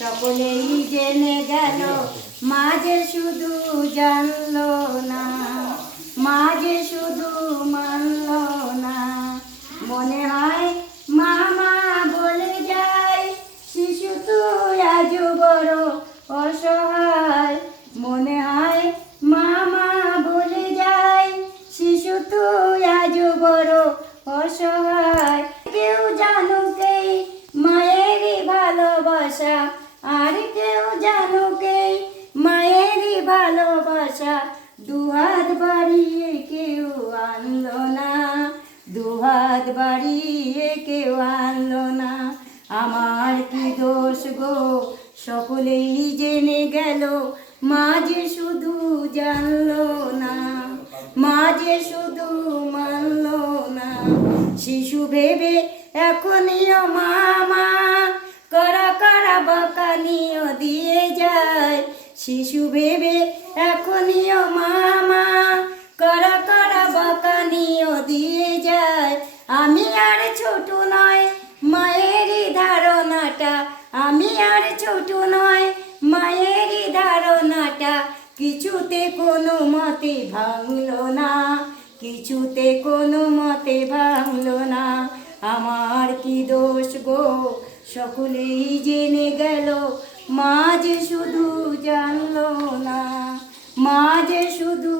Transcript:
সকলেই জেনে গেল, মা যে শুধু জানলো না, মা যে শুধু মানলো না। মনে হয় মামা বলে যায়, শিশু তুই আজ বড় অসহায়। মনে হয় মামা বলে যায়, শিশু তুই আজ বড় অসহায়। কেউ জানুক এই মায়েরই ভালোবাসা, আর কেউ জানুক এই মায়েরই ভালোবাসা। দুহাত বাড়িয়ে কেউ আনলো না, দুহাত বাড়িয়ে কেউ আনলো না। আমার কি দোষ গো, সকলেই জেনে গেল, মা যে শুধু জানলো না, মা যে শুধু মানলো না। শিশু ভেবে এখনিও মামা করা করা বকানিও দিয়ে যায়। শিশু ভেবে এখনিও মামা করা করা বকানিও দিয়ে যায়। আমি আর ছোট নয় মায়েরই ধারণাটা, আমি আর ছোট নয় মায়েরই ধারণাটা। কিছুতে কোনো মতে ভাঙলো না, কিছুতে কোনো মতে ভাঙলো না। আমার কি দোষ গো, সকলেই জেনে গেল, মা যে শুধু জানলো না, মা যে শুধু